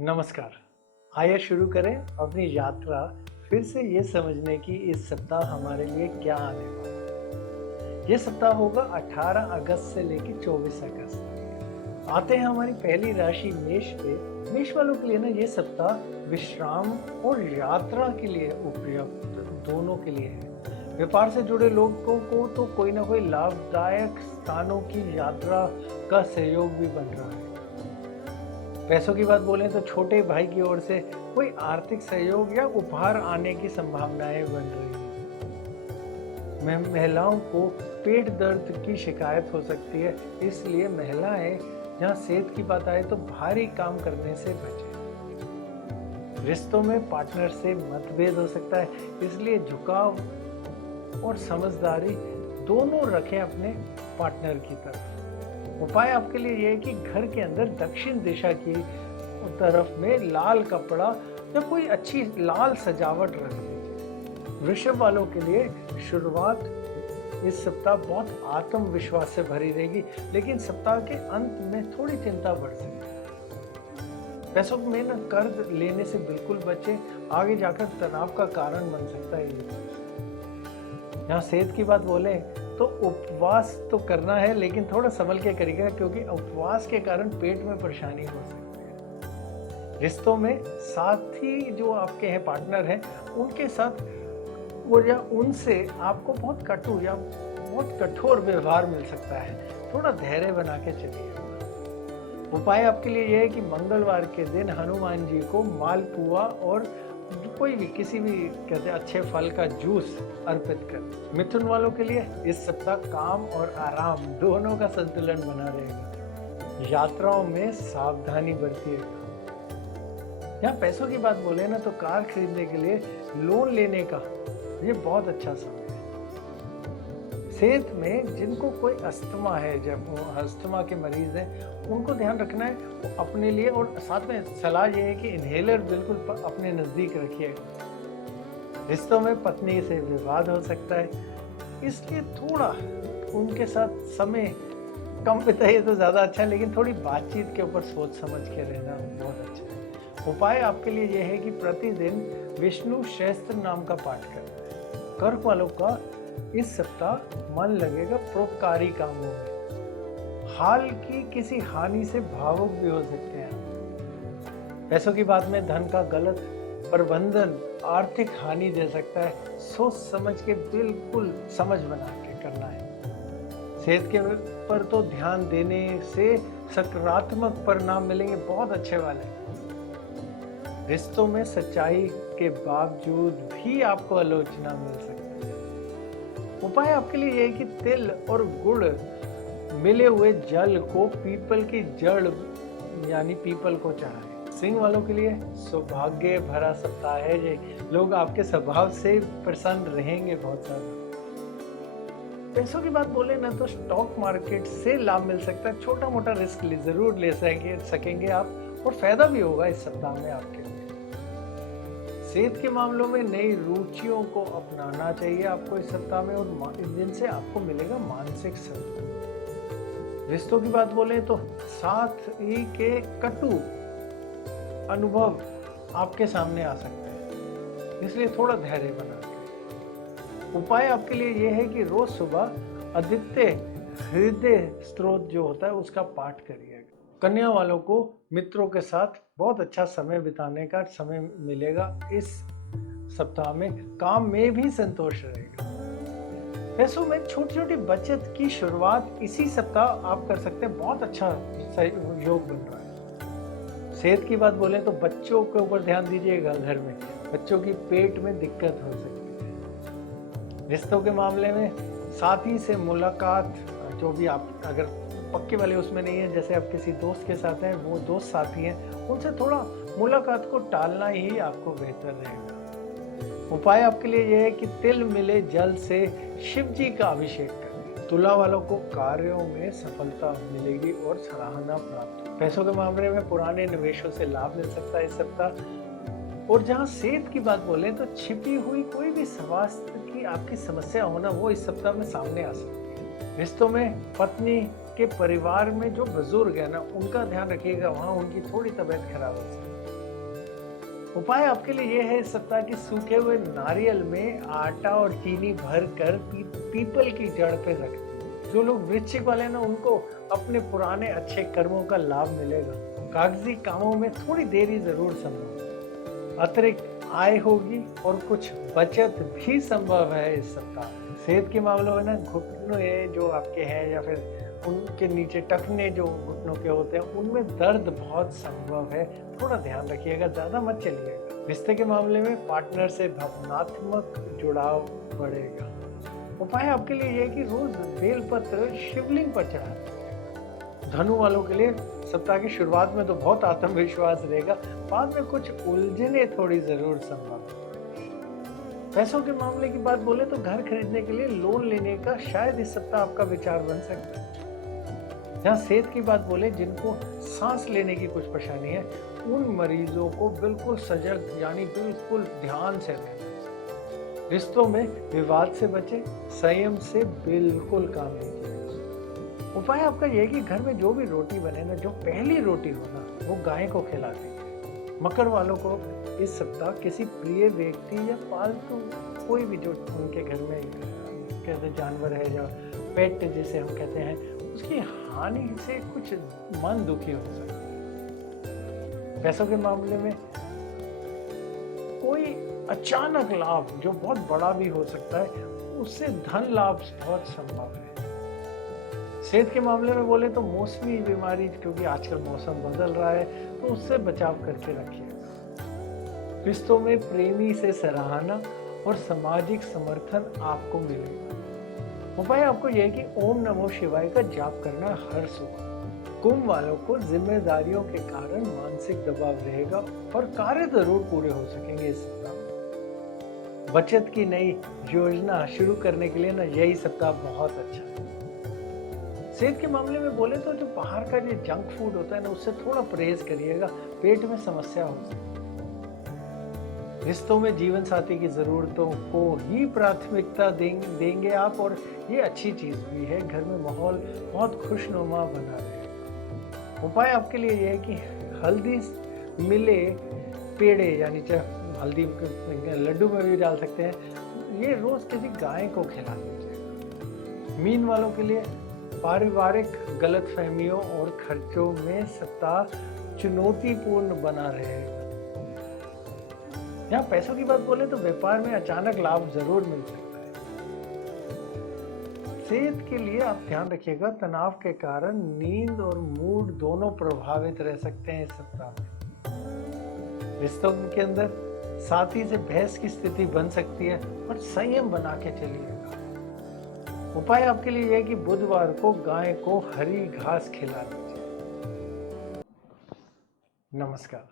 नमस्कार। आइए शुरू करें अपनी यात्रा फिर से ये समझने की इस सप्ताह हमारे लिए क्या आने वाला है। ये सप्ताह होगा 18 अगस्त से लेकर 24 अगस्त तक। आते हैं हमारी पहली राशि मेष पे। मेष वालों के लिए ना ये सप्ताह विश्राम और यात्रा के लिए उपयुक्त दोनों के लिए है। व्यापार से जुड़े लोगों को तो कोई ना कोई लाभदायक स्थानों की यात्रा का सहयोग भी बन रहा है। पैसों की बात बोलें तो छोटे भाई की ओर से कोई आर्थिक सहयोग या उपहार आने की संभावनाएं बन रही हैं। महिलाओं को पेट दर्द की शिकायत हो सकती है, इसलिए महिलाएं जहां सेहत की बात आए तो भारी काम करने से बचें। रिश्तों में पार्टनर से मतभेद हो सकता है, इसलिए झुकाव और समझदारी दोनों रखें अपने पार्टनर की तरफ। उपाय आपके लिए यह है कि घर के अंदर दक्षिण दिशा की तरफ में लाल कपड़ा या कोई अच्छी लाल सजावट रख दीजिए। वृषभ वालों के लिए शुरुआत इस सप्ताह बहुत आत्मविश्वास से भरी रहेगी, लेकिन सप्ताह के अंत में थोड़ी चिंता बढ़ सकती है। पैसों में न कर्ज लेने से बिल्कुल बचें, आगे जाकर तनाव का कारण बन सकता है ये। यहाँ सेहत की बात बोले तो उपवास तो करना है, लेकिन थोड़ा संभल के करिएगा, क्योंकि उपवास के कारण पेट में परेशानी हो सकती है। रिश्तों में साथी जो आपके हैं, पार्टनर हैं, उनके साथ वो या उनसे आपको बहुत कटु या बहुत कठोर व्यवहार मिल सकता है। थोड़ा धैर्य बना के चलिए। उपाय आपके लिए यह है कि मंगलवार के दिन हनुमान जी को मालपुआ और कोई भी किसी भी कहते हैं अच्छे फल का जूस अर्पित कर। मिथुन वालों के लिए इस सप्ताह काम और आराम दोनों का संतुलन बना रहेगा। यात्राओं में सावधानी बरतिएगा। यहाँ पैसों की बात बोले ना तो कार खरीदने के लिए लोन लेने का ये बहुत अच्छा समय है। सेहत में जिनको कोई अस्थमा है, जब वो अस्थमा के मरीज हैं, उनको ध्यान रखना है वो अपने लिए, और साथ में सलाह ये है कि इन्हेलर बिल्कुल अपने नज़दीक रखिए। रिश्तों में पत्नी से विवाद हो सकता है, इसलिए थोड़ा उनके साथ समय कम बिताइए तो ज़्यादा अच्छा है, लेकिन थोड़ी बातचीत के ऊपर सोच समझ के रहना बहुत अच्छा है। उपाय आपके लिए यह है कि प्रतिदिन विष्णु सहस्त्र नाम का पाठ करें। कर्क वालों का इस सप्ताह मन लगेगा परोपकारी कामों में। हाल की किसी हानि से भावुक भी हो सकते हैं। पैसों की बात में धन का गलत प्रबंधन आर्थिक हानि दे सकता है। सोच समझ के बिल्कुल समझ बना के करना है। सेहत के पर तो ध्यान देने से सकारात्मक परिणाम मिलेंगे, बहुत अच्छे वाले। रिश्तों में सच्चाई के बावजूद भी आपको आलोचना मिल सकती है। उपाय आपके लिए यह है कि तिल और गुड़ मिले हुए जल को पीपल की जड़ यानी पीपल को चढ़ाएं। सिंह वालों के लिए सौभाग्य भरा सप्ताह है। ये लोग आपके स्वभाव से प्रसन्न रहेंगे बहुत ज्यादा। पैसों की बात बोले ना तो स्टॉक मार्केट से लाभ मिल सकता है। छोटा मोटा रिस्क जरूर ले सकेंगे आप, और फायदा भी होगा इस सप्ताह में आपके लिए। सेहत के मामलों में नई रुचियों को अपनाना चाहिए आपको इस सप्ताह में, और जिनसे आपको मिलेगा मानसिक संतुलन। रिश्तों की बात बोले तो साथ ही के कटु अनुभव आपके सामने आ सकते हैं, इसलिए थोड़ा धैर्य बना के। उपाय आपके लिए यह है कि रोज सुबह आदित्य हृदय स्त्रोत जो होता है उसका पाठ करिएगा। कन्या वालों को मित्रों के साथ बहुत अच्छा समय बिताने का समय मिलेगा इस सप्ताह में। काम में भी संतोष रहेगा। पैसों में छोटी छोटी बचत की शुरुआत इसी सप्ताह आप कर सकते हैं। बहुत अच्छा योग बन रहा है। सेहत की बात बोले तो बच्चों के ऊपर ध्यान दीजिएगा। घर में बच्चों की पेट में दिक्कत हो सकती है। रिश्तों के मामले में साथी से मुलाकात, जो भी आप अगर पक्के वाले उसमें नहीं है, जैसे आप किसी दोस्त के साथ हैं, वो दोस्त साथी हैं, उनसे थोड़ा मुलाकात को टालना ही आपको बेहतर रहेगा। उपाय आपके लिए यह है कि तिल मिले जल से शिव जी का अभिषेक करें। तुला वालों को कार्यों में सफलता मिलेगी और सराहना प्राप्त होगी। पैसों के मामले में पुराने निवेशों से लाभ मिल सकता है इस सप्ताह। और जहां सेहत की बात बोले तो छिपी हुई कोई भी स्वास्थ्य की आपकी समस्या होना वो इस सप्ताह में सामने आ सकती है। रिश्तों में पत्नी के परिवार में जो बुजुर्ग है ना, उनका ध्यान रखिएगा, वहाँ उनकी थोड़ी तबीयत खराब हो सकती है। उपाय आपके लिए ये है इस सप्ताह कि सूखे हुए नारियल में आटा और चीनी भर कर पीपल की जड़ पे रख दें। जो लोग वृश्चिक वाले हैं ना, उनको अपने पुराने अच्छे कर्मों का लाभ मिलेगा। कागजी कामों में थोड़ी देरी जरूर संभव, अतिरिक्त आय होगी और कुछ बचत भी संभव है इस सप्ताह। सेहत के मामलों में ना घुटने जो आपके हैं या फिर उनके नीचे टखने जो घुटनों के होते हैं, उनमें दर्द बहुत संभव है, थोड़ा ध्यान रखिएगा, ज्यादा मत चलिएगा। रिश्ते के मामले में पार्टनर से भावनात्मक जुड़ाव बढ़ेगा। उपाय आपके लिए यह है कि रोज बेलपत्र शिवलिंग पर चढ़ाएं। धनु वालों के लिए सप्ताह की शुरुआत में तो बहुत आत्मविश्वास रहेगा, बाद में कुछ उलझने थोड़ी जरूर संभव है। पैसों के मामले की बात बोले तो घर खरीदने के लिए लोन लेने का शायद इस सप्ताह आपका विचार बन सकता है। जहाँ सेहत की बात बोले, जिनको सांस लेने की कुछ परेशानी है, उन मरीजों को बिल्कुल सजग यानी बिल्कुल ध्यान से रहना। रिश्तों में विवाद से बचे, संयम से बिल्कुल काम लीजिए। उपाय आपका यह है कि घर में जो भी रोटी बने ना, जो पहली रोटी हो ना, वो गाय को खिला दीजिए। मकर वालों को इस सप्ताह किसी प्रिय व्यक्ति या पालतू कोई भी जो उनके घर में कहते जानवर है या पेट जिसे हम कहते हैं, उसकी हानि से कुछ मन दुखी हो सकता है। पैसों के मामले में कोई अचानक लाभ जो बहुत बड़ा भी हो सकता है, उससे धन लाभ बहुत संभव है। सेहत के मामले में बोले तो मौसमी बीमारी, क्योंकि आजकल मौसम बदल रहा है, तो उससे बचाव करके रखिए। रिश्तों में प्रेमी से सराहना और सामाजिक समर्थन आपको मिलेगा। उपाय आपको यह है कि ओम नमो शिवाय का जाप करना हर सुबह। कुंभ वालों को जिम्मेदारियों के कारण मानसिक दबाव रहेगा और कार्य जरूर पूरे हो सकेंगे इस सप्ताह। बचत की नई योजना शुरू करने के लिए ना यही सप्ताह बहुत अच्छा है। सेहत के मामले में बोले तो जो बाहर का जो जंक फूड होता है ना, उससे थोड़ा परहेज करिएगा, पेट में समस्या हो सकती है। रिश्तों में जीवन साथी की जरूरतों को ही प्राथमिकता देंगे आप, और ये अच्छी चीज भी है। घर में माहौल बहुत खुशनुमा बना रहे। उपाय आपके लिए यह है कि हल्दी मिले पेड़े, यानी चाहे हल्दी लड्डू में भी डाल सकते हैं, ये रोज किसी गाय को खिला दीजिएगा। मीन वालों के लिए पारिवारिक गलतफहमियों और खर्चों में सप्ताह चुनौतीपूर्ण बना रहेगा। यहाँ पैसों की बात बोले तो व्यापार में अचानक लाभ जरूर मिल सकता है। सेहत के लिए आप ध्यान रखिएगा, तनाव के कारण नींद और मूड दोनों प्रभावित रह सकते हैं इस सप्ताह में। रिश्तों के अंदर साथी से बहस की स्थिति बन सकती है, और संयम बना के चलिएगा। उपाय आपके लिए यह है कि बुधवार को गाय को हरी घास खिला दीजिए। नमस्कार।